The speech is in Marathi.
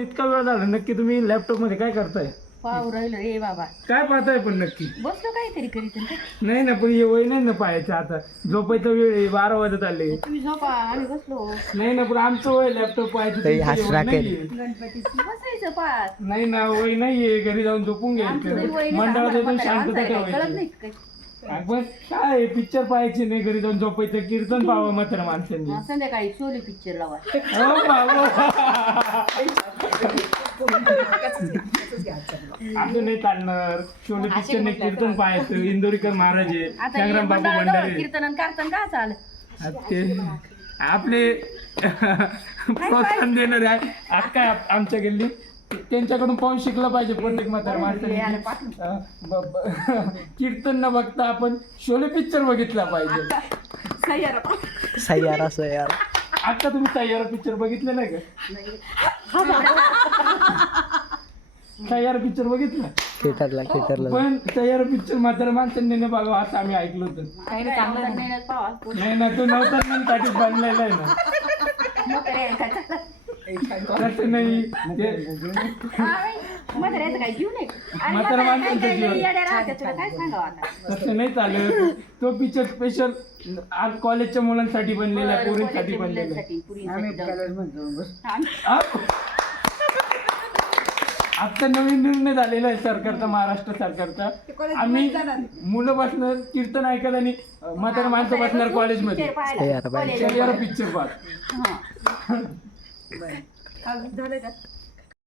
इतका वेळ झाला, नक्की तुम्ही लॅपटॉप मध्ये काय करताय? पाहू राहिलो रे बाबा. काय पाहताय पण नक्की? बसलो काहीतरी करीत. नाही ना, पण हे वय नाही ना पाहायचं आता. झोपायचा वेळ आहे, 12 वाजत आले. तुम्ही झोपा आम्ही बसलो. नाही ना, पण आमचं वय लॅपटॉप पाहायचं काही तुमचं हात वय नाहीये. गणपतीची बसायचं पाच. नाही ना, वय नाहीये. घरी जाऊन झोपून आमचं तरी घ्यायचं. वय नाही, मंडळात आम्हाला येऊन म्हाताऱ्या शांतता माणसाला काही कळत ठेवायची. नाही काय. आपण काय पिक्चर पाहायचे नाही, घरी जाऊन झोपायचं. कीर्तन पाहावं म्हाताऱ्या माणसांनी. संध्याकाळी शोले पिक्चर लावा. हो बाबा. असं नाही चालणार. शोले पिक्चर नाही, कीर्तन पाहायचं. इंदोरीकर महाराज आहे, आता संग्राम बाबू मंडळाजवळ भंडारे. कीर्तन आणि कारतन का चाल. ते आपले प्रोत्साहन देणारे आहे. आज काय आमच्या गल्ली त्यांच्याकडून पाहून शिकलं पाहिजे प्रत्येक म्हाताऱ्या माणसाने. कीर्तन न बघता आपण शोले पिक्चर बघितला पाहिजे. सय्यारा सय्यारा आता तुम्ही सय्यारा पिक्चर बघितलं नाही का? सय्यारा पिक्चर बघितला, थिएटरला पण सय्यारा पिक्चर म्हाताऱ्या माणसांनी नाही बघावं असं आम्ही ऐकलं होतं. नाही ना, तो नवतरणांसाठी बनलेला आहे ना. तसं नाही, ते काय जीव नाही. म्हाताऱ्या माणसांचं जीवन. काय सांगावं आता. तसं नाही चालत. तो पिक्चर स्पेशल आज कॉलेजच्या मुलांसाठी बनलेला आहे, पोरींसाठी बनलेला आहे. आता नवीन निर्णय झालेला आहे सरकारचा, महाराष्ट्र सरकारचा. आम्ही मुलं बसणार कीर्तन ऐकायला आणि म्हाताऱ्या माणसं बसणार कॉलेजमध्ये पिक्चर पाहत. झालं का?